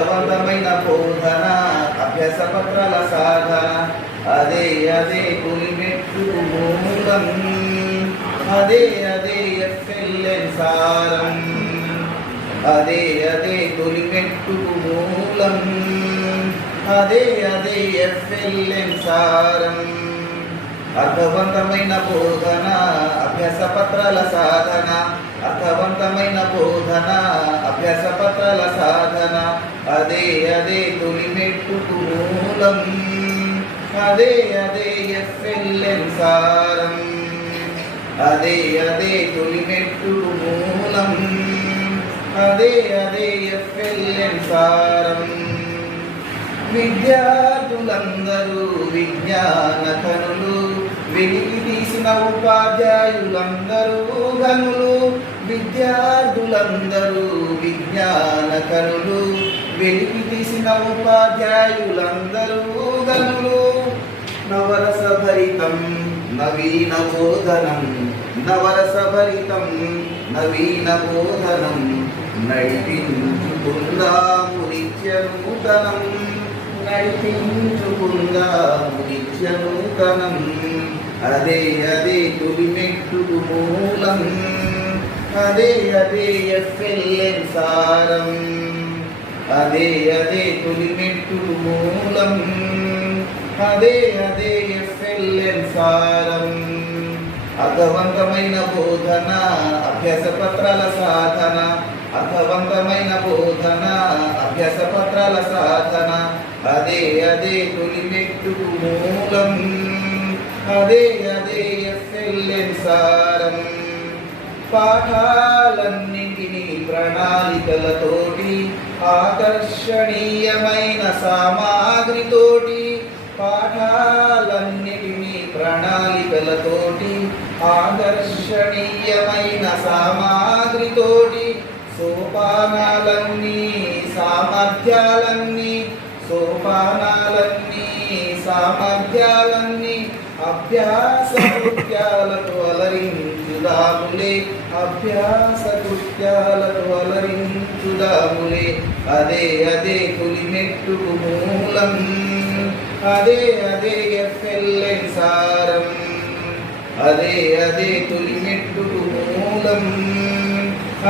అర్థవంతమైన బోధన అభ్యాస పత్రాల సాధన అదే అదే పులిమెట్టు మూలం అదే అదే ఎఫ్ఎల్ఎన్ సారం అదే అదే పులిమెట్టు మూలం అదే అదే ఎఫ్ఎల్ఎన్ సారం అర్థవంతమైన బోధన అభ్యాస పత్రాల సాధన అర్థవంతమైన బోధన అభ్యాస పత్రాల సాధన అదే అదే తొలిమెట్టుకు మూలం అదే అదే ఎఫ్ఎల్ఎన్ సారం అదే అదే తొలిమెట్టుకు మూలం అదే అదే ఎఫ్ఎల్ఎన్ సారం విద్యార్థులందరూ విజ్ఞాన కనులు వెలికి తీసిన ఉపాధ్యాయులందరూ గనులు విద్యార్థులందరూ విజ్ఞాన కనులు వెలికి తీసిన ఉపాధ్యాయులందరూ గనులు నవరస భరితం నవీన బోధనం నవరస భరితం నవీన బోధనం నడిపించుకుందాము నిత్య నూతనం నడిపించుకుందాము నిత్య నూతనం అదే అదే తొలిమెట్టుకు మూలం అదే అదే ఎఫ్ఎల్ఎన్ సారం అదే అదే తొలిమెట్టుకు మూలం అదే అదే ఎఫ్ఎల్ఎన్ సారం అర్థవంతమైన బోధన అభ్యాస పత్రాల సాధన అర్థవంతమైన బోధన అభ్యాస పత్రాల సాధన అదే అదే తొలిమెట్టుకు మూలం అదే అదే ఎఫ్ఎల్ఎన్ సారం పాఠాలన్నింటినీ ప్రణాళికలతోటి ఆకర్షణీయమైన సామాగ్రితోటి పాఠాలన్నిటినీ ప్రణాళికలతోటి ఆకర్షణీయమైన సామాగ్రితోటి సోపానాలన్నీ సామర్థ్యాలన్నీ సోపానాలన్నీ సామర్థ్యాలన్నీ అభ్యాస కృత్యాలతో అలరించుదాములే అభ్యాస కృత్యాలతో అలరించుదాములే అదే అదే తొలిమెట్టుకు మూలం అదే అదే ఎఫ్ఎల్ఎన్ సారం అదే అదే తొలిమెట్టుకు మూలం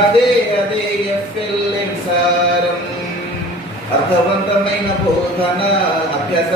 అదే అదే ఎఫ్ఎల్ఎన్ సారం అర్థవంతమైన బోధన అభ్యాస